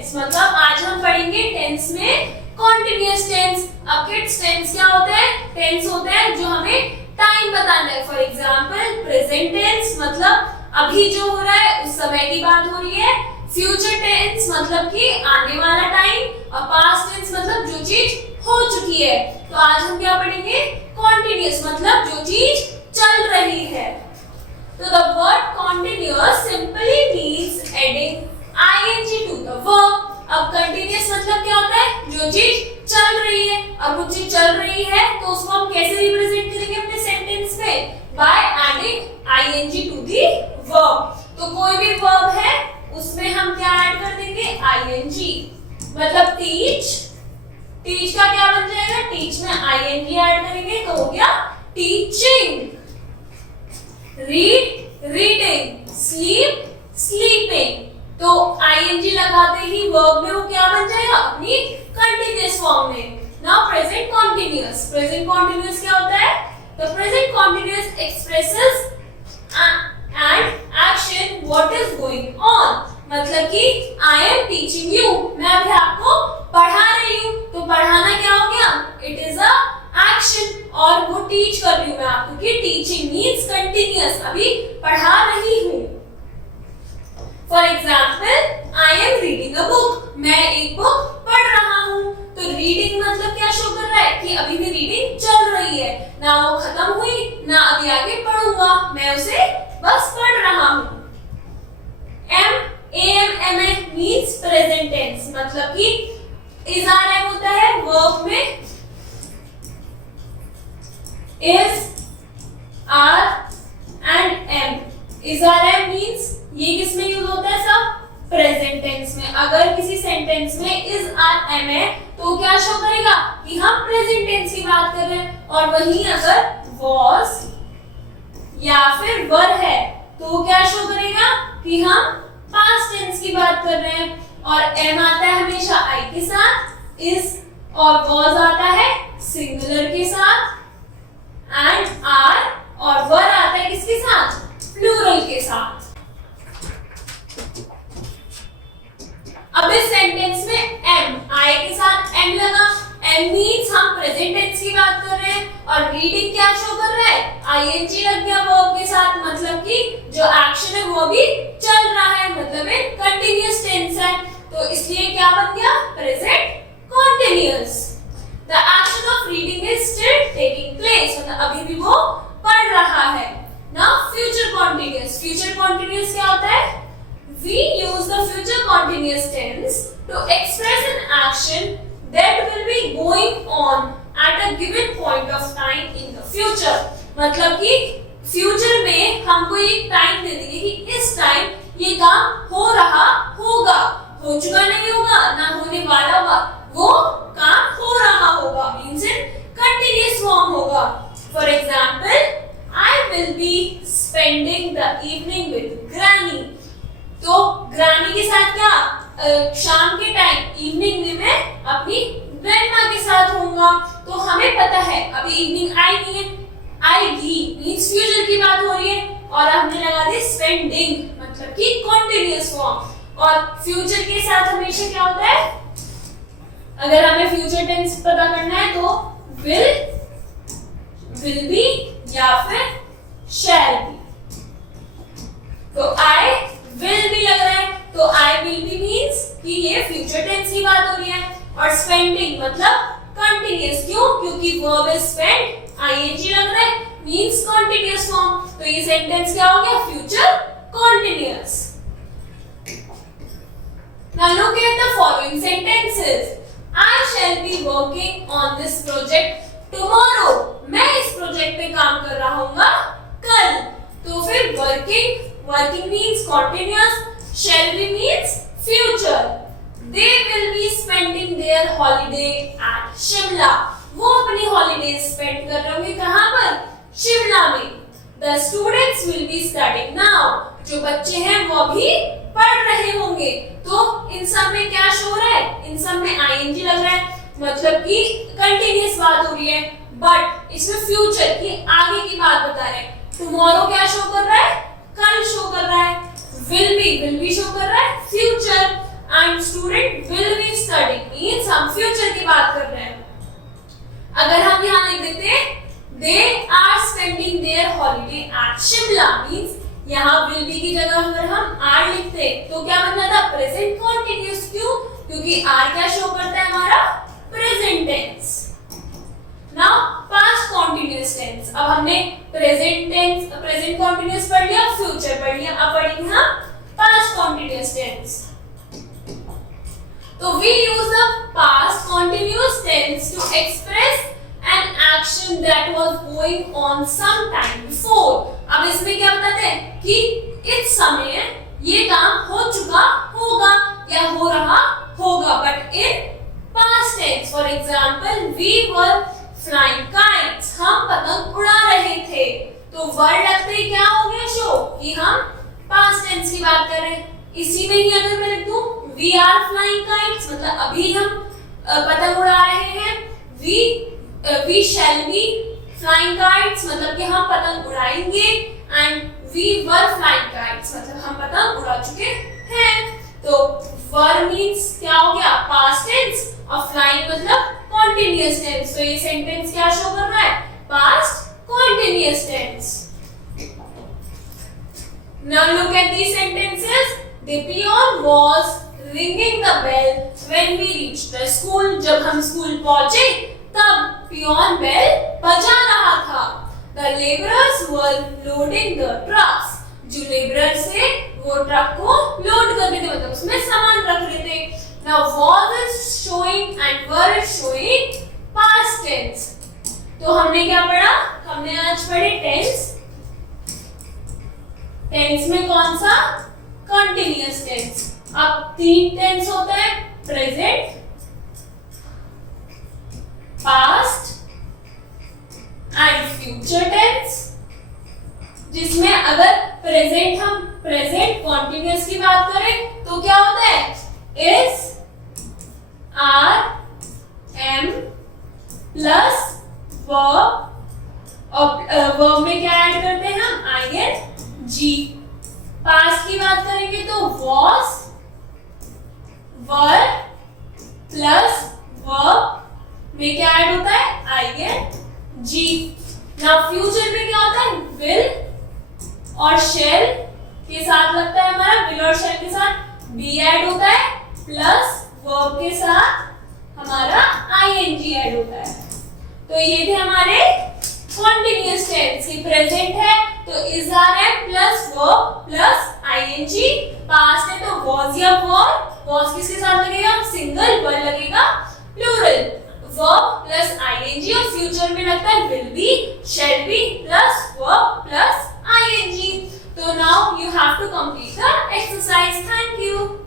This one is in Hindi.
टेंस, मतलब आज हम पढ़ेंगे टेंस में कॉन्टिन्यूअस टेंस। अब किड्स टेंस क्या होता है? टेंस होता है जो हमें टाइम बताना है। फॉर एग्जांपल प्रेजेंट टेंस मतलब अभी जो हो रहा है उस समय की बात हो रही है। फ्यूचर टेंस मतलब कि आने वाला टाइम, और पास्ट टेंस मतलब जो चीज हो चुकी है। तो आज हम क्या पढ़ेंगे? कॉन्टिन्यूअस मतलब जो चीज चल रही है। तो the word continuous simply means adding ing to the verb। अब continuous मतलब क्या होता है? जो चीज चल रही है। अब कुछ चीज चल रही है तो उसको हम कैसे रिप्रेजेंट करेंगे अपने सेंटेंस में? by adding ing to the verb। तो कोई भी verb है उसमें हम क्या ऐड कर देंगे? ing। मतलब teach, teach का क्या बन जाएगा? teach में ing ऐड करेंगे तो हो गया teaching। read, reading, sleep, sleeping। तो ing लगाते ही वर्ब में वो क्या बन जाएगा? अपनी कंटीन्यूअस फॉर्म में। Now present continuous. Present continuous क्या होता है? The present continuous expresses and action what is going on. मतलब कि आई एम टीचिंग यू, मैं अभी आपको पढ़ा रही हूँ। तो पढ़ाना क्या हो गया? It is a action. और वो टीच कर रही हूँ मैं आपको, कि टीचिंग मीन्स कंटिन्यूअस, अभी पढ़ा रही हूँ। For example I am reading a book, मैं एक बुक पढ़ रहा हूँ। तो रीडिंग मतलब क्या शो कर रहा है? कि अभी भी रीडिंग चल रही है, ना वो खत्म हुई ना अभी आगे पढ़ूंगा, मैं उसे बस पढ़ रहा हूँ। am मीन्स प्रेजेंट टेंस, मतलब कि is are am होता है वर्ब में। is are and am, is are am means ये किस में यूज होता है? सब प्रेजेंट टेंस में। अगर किसी सेंटेंस में is are am है तो क्या शो करेगा? कि हम प्रेजेंट टेंस की बात कर रहे हैं। और वहीं अगर was या फिर were है तो क्या शो करेगा? कि हम पास्ट टेंस की बात कर रहे हैं। और am आता है हमेशा I के साथ, is और was आता है सिंगुलर के साथ, एंड are और were आता है किसके साथ? प्लूरल के साथ। अब इस सेंटेंस में am, I के साथ am लगा। am मीन्स हम प्रेजेंट टेंस की बात कर रहे हैं। और रीडिंग क्या शो कर रहा है? ing लग गया वर्ब के साथ, मतलब कि जो एक्शन है वो भी चल रहा है, मतलब एक कंटीन्यूअस टेंस है। तो इसलिए क्या बन गया? Present continuous. The action of reading is still taking place, मतलब अभी भी वो पढ़ रहा है। Now future continuous. Future continuous क्या होता है? We use the future continuous tense to express an action that will be going on at a given point of time in the future। मतलब कि फ्यूचर में हमको एक टाइम दे देंगे कि इस टाइम ये काम हो रहा होगा, हो चुका नहीं होगा ना होने वाला होगा, वो काम हो रहा होगा, मींस इन कंटीन्यूअस फॉर्म होगा। For example I will be spending the evening with Granny। तो ग्रानी के साथ क्या? शाम के टाइम इवनिंग में मैं अपनी ग्रैंडमा के साथ होऊंगा। तो हमें पता है अभी इवनिंग आई नहीं है, आएगी, मींस फ्यूचर की बात हो रही है। और हमने लगा दी स्पेंडिंग, मतलब कि कंटीन्यूअस फॉर्म। और फ्यूचर के साथ हमेशा क्या होता है? अगर हमें फ्यूचर टेंस पता करना है तो विल बी या फिर शैल बी। तो आई विल बी लग रहा है, तो आई विल बी मींस कि ये फ्यूचर टेंस की बात हो रही है। और स्पेंडिंग मतलब कंटीन्यूअस, क्यों? क्योंकि वर्ब इज स्पेंड, ing लग रहा है, मींस कंटीन्यूअस फॉर्म। तो ये सेंटेंस क्या हो गया? Future continuous. Now look at the following sentences. I shall be working on this project tomorrow. मैं इस प्रोजेक्ट पे काम कर रहा हूंगा कल। तो फिर working means continuous, shall be means future। They will be spending their holiday at Shimla। वो अपनी हॉलीडे स्पेंड कर रहे होंगे कहाँ पर? शिमला में। The students will be studying now। जो बच्चे हैं वो अभी पढ़ रहे होंगे। तो इन सब में क्या शो रहा है? इन सब में ing लग रहा है, मतलब कि कंटीन्यूअस बात हो रही है। बट इसमें फ्यूचर की आगे की बात बता रहे हैं। टुमारो क्या शो कर रहा है? कल शो कर रहा है। विल बी शो कर रहा है future. And student Shimla means यहाँ will be की जगह अगर हम are लिखते तो क्या बनना था प्रेजेंट कॉन्टिन्यूस। क्यों? क्योंकि are क्या शो करता है हमारा present tense. Now past continuous tense. अब हमने प्रेजेंट टेंस प्रेजेंट कॉन्टिन्यूस पढ़ लिया, फ्यूचर पढ़ लिया, अब पढ़ेंगे हम पास्ट कॉन्टिन्यूस टेंस। तो we use the past continuous tense to express an action that was going on some time before। अब इसमें क्या बताते हैं कि इस समय ये काम हो चुका होगा या हो रहा होगा, but in past tense। For example we were flying kites, हम पतंग उड़ा रहे थे। तो वर्ड लगते ही क्या हो गया शो कि हम past tense की बात कर रहे हैं। इसी में ही अगर मैं लिख दूं we are flying kites मतलब अभी हम पतंग उड़ा रहे हैं। we shall be flying kites मतलब कि हम पतंग उड़ाएंगे, and we were flying kites मतलब हम पतंग उड़ा चुके हैं। तो were means क्या हो गया past tense और flying मतलब continuous tense। तो ये सेंटेंस क्या शो कर रहा है past continuous tense। Now look at these sentences। The peon was ringing the bell when we reached the school। जब हम स्कूल पहुंचे तब पियोन बेल बजा रहा था। The laborers were loading the trucks। जो लेबरर्स थे वो ट्रक को लोड कर रहे थे मतलब उसमें सामान रख रहे थे। Now was is showing and were is showing past tense। तो हमने क्या पढ़ा? हमने आज पढ़े टेंस। टेंस में कौन सा? Continuous tense. अब तीन टेंस होता है present, past and future tense, जिसमें अगर प्रेजेंट हम प्रेजेंट कॉन्टिन्यूअस की बात करें तो क्या होता है is, are, am plus verb, और वर्ब में क्या ऐड करते हैं हम आई एन जी। पास्ट की बात करेंगे तो was, were प्लस वर्ब में क्या ऐड होता है ing। नाउ फ्यूचर में क्या होता है will और shall के साथ लगता है हमारा will और shall के साथ be ऐड होता है प्लस वर्ब के साथ हमारा ing ऐड होता है। तो ये थे हमारे कॉन्टिन्यूअस टेंस की प्रेजेंट है तो is are am plus verb plus ING. Past है तो वाज या वर, वाज किसके साथ लगेगा सिंगल, वर लगेगा प्लूरल, वर्ब प्लस आईएनजी। और फ्यूचर में लगता है will be, shall be plus verb plus ING. तो now you have to complete the exercise. Thank you.